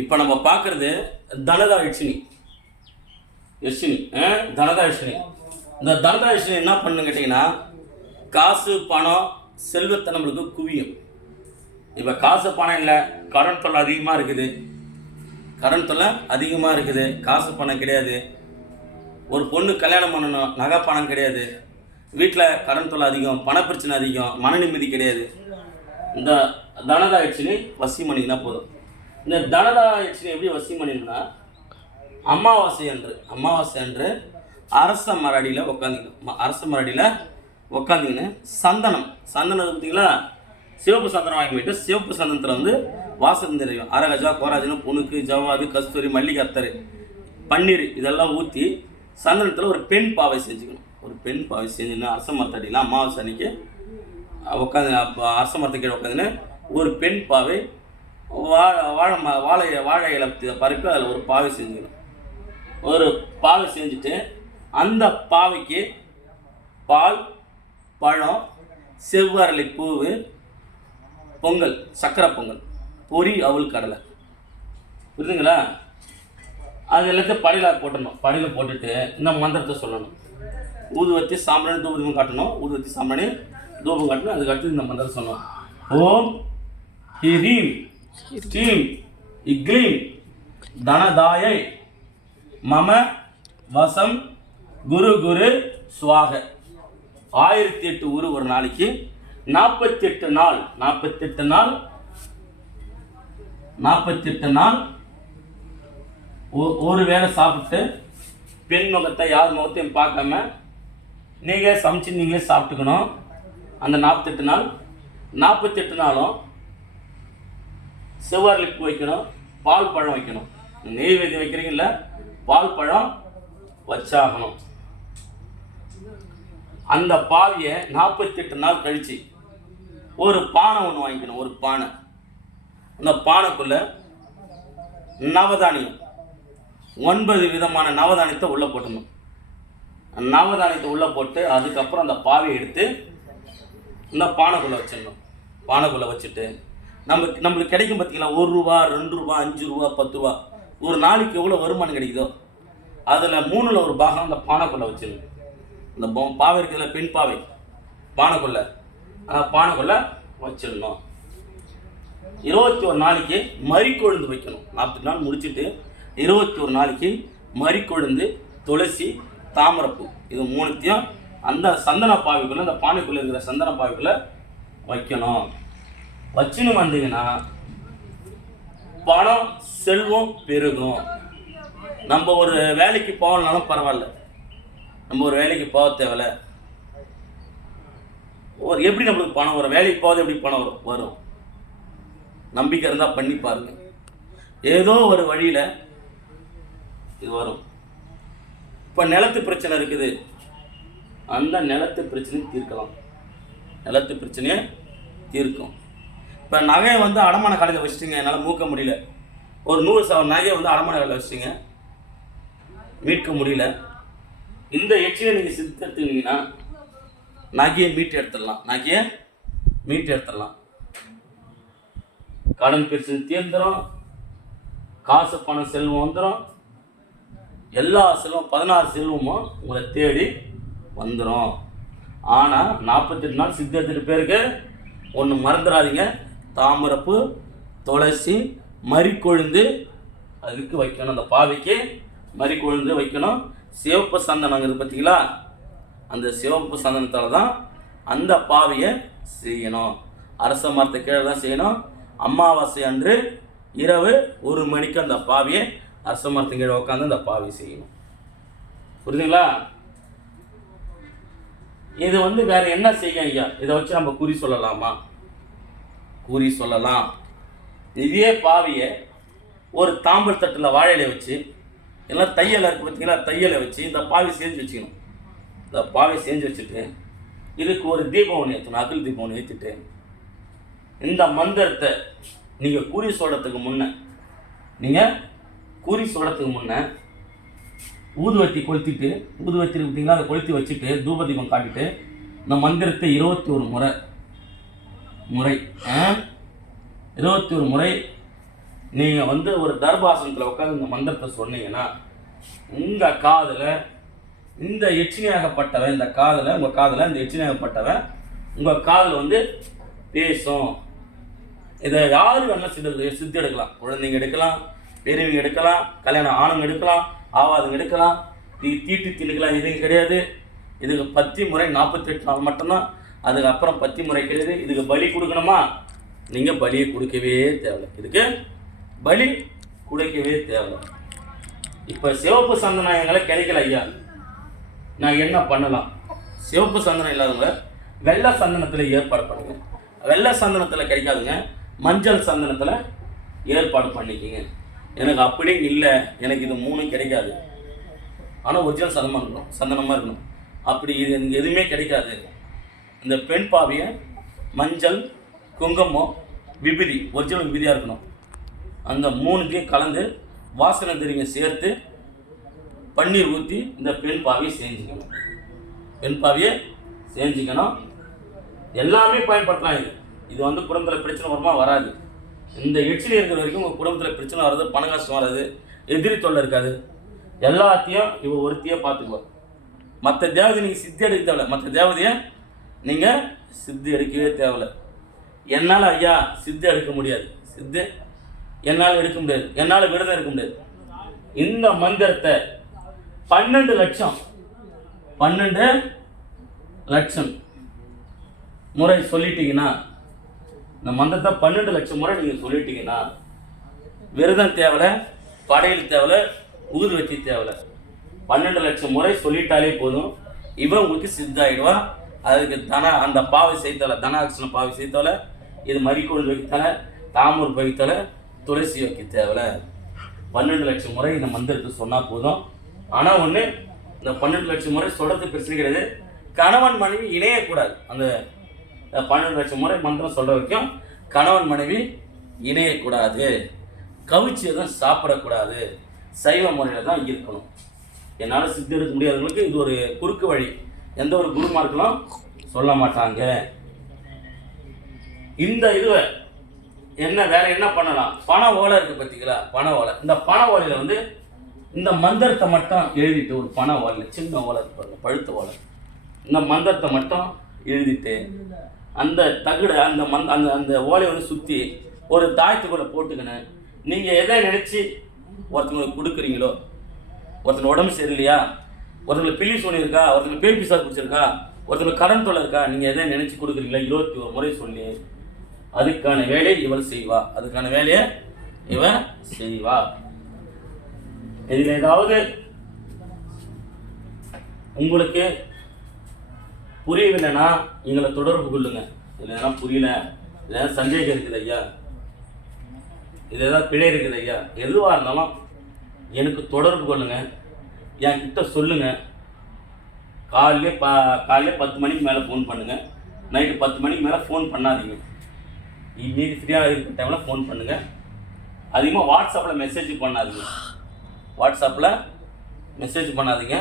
இப்போ நம்ம பார்க்குறது தனதா யட்சினி. தனதா யட்சினி. இந்த தனதா யட்சினி என்ன பண்ணுன்னு கேட்டிங்கன்னா, காசு பணம் செல்வத்தை நம்மளுக்கு குவியும். இப்போ காசு பணம் இல்லை, கடன் தொல்லை அதிகமாக இருக்குது. காசு பணம் கிடையாது. ஒரு பொண்ணு கல்யாணம் பண்ணணும், நகை பணம் கிடையாது. வீட்டில் கடன் தொல்லை அதிகம், பணப்பிரச்சனை அதிகம், மன நிம்மதி கிடையாது. இந்த தனதா யட்சினி வசியம் பண்ணிங்கன்னா போதும். இந்த தனதா யட்சினி எப்படி வசியம் பண்ணினா, அமாவாசை அன்று அரச மரடியில் உட்காந்திங்கன்னு சந்தனம் பார்த்தீங்களா, சிவப்பு சந்தனம் வாங்கி போயிட்டு சிவப்பு சந்தனத்தில் வந்து வாசகம் தெரியும். அரகஜா, கோராஜனம், புணுக்கு, ஜவ்வாது, கஸ்தூரி, மல்லிகை, அத்தர், பன்னீர் இதெல்லாம் ஊற்றி சந்தனத்தில் ஒரு பெண் பாவை செஞ்சுக்கணும். அரச மரத்தடியில் அமாவாசை அன்னைக்கு உட்காந்து அரச மரத்து கீழே உட்காந்துன்னு ஒரு பெண் பாவை வாழை இலை பறிப்பு அதில் ஒரு பாவை செஞ்சுக்கணும். ஒரு பாவை செஞ்சுட்டு அந்த பாவைக்கு பால், பழம், செவ்வரளி பூவு, பொங்கல், சக்கரை பொங்கல், பொரி, அவல், கடலை, புரியுதுங்களா? அது எல்லாத்தையும் படியில் போட்டுடணும். படியில் போட்டுட்டு இந்த மந்திரத்தை சொல்லணும். ஊதுவத்தி சாம்பிராணி தூபம் காட்டணும். அதுக்கு அடுத்து இந்த மந்திரத்தை சொல்லணும். ஓம் ஹிரீம் ஸ்ரீம் இக்லீம் தனதாயை மம வசம் குரு குரு சுவாக. 1008 ஊர் ஒரு நாளைக்கு 48 நாள் ஒரு வேளை சாப்பிட்டு பெண் முகத்தை யார் முகத்தையும் பார்க்காம நீங்கள் சமைச்சு நீங்களே சாப்பிட்டுக்கணும். அந்த 48 நாளும் செவ்வாய்க்கு வைக்கணும், பால் பழம் வைக்கணும். நெய்வேதி வைக்கிறீங்கல்ல, பால் பழம் வச்சாகணும். அந்த பாவியை 48 நாள் கழிச்சு ஒரு பானை ஒன்று வாங்கிக்கணும். ஒரு பானை, அந்த பானைக்குள்ள நவதானியம் 9 விதமான நவதானியத்தை உள்ளே போட்டணும். நவதானியத்தை உள்ளே போட்டு அதுக்கப்புறம் அந்த பாவையை எடுத்து இந்த பானைக்குள்ளே வச்சிடணும். பானைக்குள்ளே வச்சுட்டு நம்மளுக்கு கிடைக்கும் பார்த்தீங்களா, 1 ரூபா, 2 ரூபா, 5 ரூபா, 10 ரூபா, ஒரு நாளைக்கு எவ்வளோ வருமானம் கிடைக்குதோ அதில் 3ல் ஒரு பாகம் அந்த பானைக்குள்ளே வச்சிடணும். இந்த பாவை இருக்குதுல, பெண் பாவை, பானைக்குள்ளே வச்சிடணும். 21 நாளைக்கு மறிக்கொழுந்து வைக்கணும். 40 நாள் முடிச்சுட்டு 21 நாளைக்கு மறிக்கொழுந்து, துளசி, தாமரைப்பூ இது 3த்தையும் அந்த சந்தன பாவைக்குள்ளே, அந்த பானைக்குள்ளே இருக்கிற சந்தன பாவைக்குள்ளே வைக்கணும். வச்சுன்னு வந்தீங்கன்னா பணம் செல்வம் பெருகும். நம்ம ஒரு வேலைக்கு போகலனாலும் பரவாயில்ல, நம்ம ஒரு வேலைக்கு போக தேவையில்ல. எப்படி நம்மளுக்கு பணம் வரும்? வேலைக்கு போகிறது எப்படி பணம் வரும்? நம்பிக்கை இருந்தால் பண்ணி பாருங்க, ஏதோ ஒரு வழியில் இது வரும். இப்போ நிலத்து பிரச்சனை இருக்குது, அந்த நிலத்து பிரச்சனையை தீர்க்கும். இப்போ நகையை வந்து அடமான கடையில் வச்சுட்டிங்க, என்னால் மூக்க முடியல. ஒரு 100 சவரன் நகையை வந்து அடமான கடையில் வச்சுட்டிங்க, மீட்க முடியல. இந்த யட்சியை நீங்கள் சித்தத்துனீங்கன்னா நகையை மீட்டு எடுத்துடலாம். கடன் பிரச்சனை தீர்ந்துடும், காசு பணம் செல்வம் வந்துடும். எல்லா செல்வம் 16 செல்வமும் உங்களை தேடி வந்துடும். ஆனால் 48 நாள் சித்தத்துட்டு பேருக்கு ஒன்று மறந்துடாதீங்க, தாமரைப்பூ, துளசி, மறிக்கொழுந்து அதுக்கு வைக்கணும். அந்த பாவிக்கு மறிக்கொழுந்து வைக்கணும். சிவப்பு சந்தனங்கிறது பார்த்தீங்களா, அந்த சிவப்பு சந்தனத்தால் தான் அந்த பாவியை செய்யணும். அரச மரத்தை கீழே தான் செய்யணும். அமாவாசை அன்று இரவு 1 மணிக்கு அந்த பாவியை அரச மரத்து கீழே உட்காந்து அந்த பாவியை செய்யணும். புரியுதுங்களா? இது வந்து வேற என்ன செய்ய ஐயா? இதை வச்சு நம்ம குறி சொல்லலாமா? குறி சொல்லலாம். இதே பாவியை ஒரு தாம்பல் தட்டில் வாழையில வச்சு, எல்லாம் தையலை இருக்குது பார்த்தீங்களா, தையலை வச்சு இந்த பாவி செஞ்சு வச்சுக்கணும். இந்த பாவி செஞ்சு வச்சுட்டு இதுக்கு ஒரு தீபம் ஒன்று ஏற்றணும், அகல் தீபம் ஒன்று ஏற்றிட்டு இந்த மந்திரத்தை நீங்கள் குறி சொல்கிறதுக்கு முன்னே ஊதுவத்தி கொளுத்திட்டு, ஊதுவத்தி பார்த்தீங்களா, அதை கொளுத்தி வச்சுட்டு தூபதீபம் காட்டிட்டு இந்த மந்திரத்தை 21 முறை நீங்கள் வந்து ஒரு தர்பாசனத்தில் உட்காந்து இந்த மந்திரத்தை சொன்னீங்கன்னா உங்கள் காதில் இந்த எச்சினியாகப்பட்டவன் இந்த காதில் உங்கள் காதில் இந்த எச்சினியாகப்பட்டவன் உங்கள் காதில் வந்து பேசும். இதை யார் வேணாலும் சித்து எடுக்கலாம். குழந்தைங்க எடுக்கலாம், பெரியவங்க எடுக்கலாம், கல்யாணம் ஆணுங்க எடுக்கலாம், ஆவாதுங்க எடுக்கலாம், தீட்டு தின்னுக்கலாம். இதுங்க கிடையாது. இதுக்கு 10 முறை 48 நாள் மட்டும்தான். அதுக்கப்புறம் 10 முறை கிடையாது. இதுக்கு பலி கொடுக்கணுமா? நீங்கள் பலியை கொடுக்கவே தேவை. இதுக்கு பலி கொடுக்கவே தேவை. இப்போ சிவப்பு சந்தனம் எங்களை கிடைக்கல ஐயா, நான் என்ன பண்ணலாம்? சிவப்பு சந்தனம் இல்லாதவங்க வெள்ளை சந்தனத்தில் ஏற்பாடு பண்ணுங்க. வெள்ளை சந்தனத்தில் கிடைக்காதுங்க, மஞ்சள் சந்தனத்தில் ஏற்பாடு பண்ணிக்கிங்க. எனக்கு அப்படியே இல்லை, எனக்கு இது 3 கிடைக்காது, ஆனால் ஒரிஜினல் சந்தனமாக இருக்கணும். அப்படி இது எனக்கு எதுவுமே கிடைக்காது. இந்த பெண் பாவியை மஞ்சள், குங்குமம், விபூதி, ஒரிஜினல் விபூதியாக இருக்கணும். அந்த 3த்தையும் கலந்து வாசனை திரிங்க சேர்த்து பன்னீர் ஊற்றி இந்த பெண் பாவியை செஞ்சுக்கணும். பெண் பாவியை செஞ்சுக்கணும். எல்லாமே பயன்படுத்தலாம். இது வந்து குடும்பத்தில் பிரச்சனை வருமா? வராது. இந்த எச்சில் இருக்கிற வரைக்கும் உங்கள் குடும்பத்தில் பிரச்சனை வராது, பண கஷ்டம் வராது, எதிரி தொல்லை இருக்காது. எல்லாத்தையும் இவ ஒருத்தையே பார்த்துக்குவார். மற்ற தேவதை நீங்கள் சித்தி எடுக்க தேவையில்ல. மற்ற தேவதையை நீங்கள் சித்தி எடுக்கவே தேவையில்லை. என்னால் ஐயா சித்தி எடுக்க முடியாது, சித்து என்னால் எடுக்க முடியாது, என்னால் விரதம் எடுக்க முடியாது. இந்த மந்திரத்தை 12 லட்சம் முறை சொல்லிட்டீங்கன்னா, இந்த மந்திரத்தை 12 லட்சம் முறை நீங்கள் சொல்லிட்டீங்கன்னா, விரதம் தேவையில்லை, படையல் தேவையில்லை, ஊதுவத்தி தேவையில்லை. 12 லட்சம் முறை சொல்லிட்டாலே போதும். இவன் உங்களுக்கு சித்தாயிடுவான். அதுக்கு அந்த பாவை செய்தலை, தனாட்சண பாவை செய்தலை, இது மறிக்கோள் வைத்தலை, தாமூர் வைத்தலை, துளசி வைக்க தேவையில்லை. 12 லட்சம் முறை இந்த மந்திரத்தை சொன்னால் போதும். ஆனால் ஒன்று, இந்த 12 லட்சம் முறை சொல்கிறது பிரச்சனை கிடையாது. கணவன் மனைவி இணையக்கூடாது. அந்த 12 லட்சம் முறை மந்திரம் சொல்கிற வரைக்கும் கணவன் மனைவி இணையக்கூடாது. கவிச்சி எதுவும் சாப்பிடக்கூடாது. சைவ முறையில் தான் இருக்கணும். என்னால் சித்தி எடுக்க முடியாதவங்களுக்கு இது ஒரு குறுக்கு வழி. எந்த ஒரு குருமார்களும் சொல்ல மாட்டாங்க. இந்த இதுவை வேற என்ன பண்ணலாம்? பண ஓலை இருக்குது பார்த்தீங்களா? பண ஓலை. இந்த பண ஓலையில் வந்து இந்த மந்திரத்தை மட்டும் எழுதிட்டு, ஒரு பண ஓலை, சின்ன ஓலை இருப்பாங்க, பழுத்த ஓலை, இந்த மந்திரத்தை மட்டும் எழுதிட்டு அந்த தகுடை அந்த ஓலையை வந்து சுற்றி ஒரு தாயத்துக்குள்ளே போட்டுக்கின்னு, நீங்கள் எதை நினச்சி ஒருத்தவங்களுக்கு கொடுக்குறீங்களோ, ஒருத்தங்க உடம்பு சரியில்லையா, ஒருத்தங்களுக்கு பில்லி சூனி இருக்கா, ஒருத்தங்களுக்கு பேய் பிசாசு பிடிச்சிருக்கா, ஒருத்தங்களுக்கு கடன் தொல்லை இருக்கா, நீங்கள் எதை நினச்சி கொடுக்குறீங்களா 21 முறை சொல்லி அதுக்கான வேலையை இவள் செய்வா. அதுக்கான வேலையை இவன் செய்வா. இதில் ஏதாவது உங்களுக்கு புரியவில்லைன்னா எங்களை தொடர்பு கொள்ளுங்க. இதில் எதனா புரியல, இதில் ஏதாவது சந்தேகம் இருக்குது ஐயா, இது ஏதாவது பிழை இருக்குது ஐயா, எதுவாக இருந்தாலும் எனக்கு தொடர்பு கொள்ளுங்க, என்கிட்ட சொல்லுங்கள். காலையிலே 10 மணிக்கு மேலே ஃபோன் பண்ணுங்கள், நைட்டு 10 மணிக்கு மேலே ஃபோன் பண்ணாதீங்க. மீதி ஃப்ரீயாக இருக்கிற டைமில் ஃபோன் பண்ணுங்கள். அதிகமாக வாட்ஸ்அப்பில் மெசேஜ் பண்ணாதீங்க.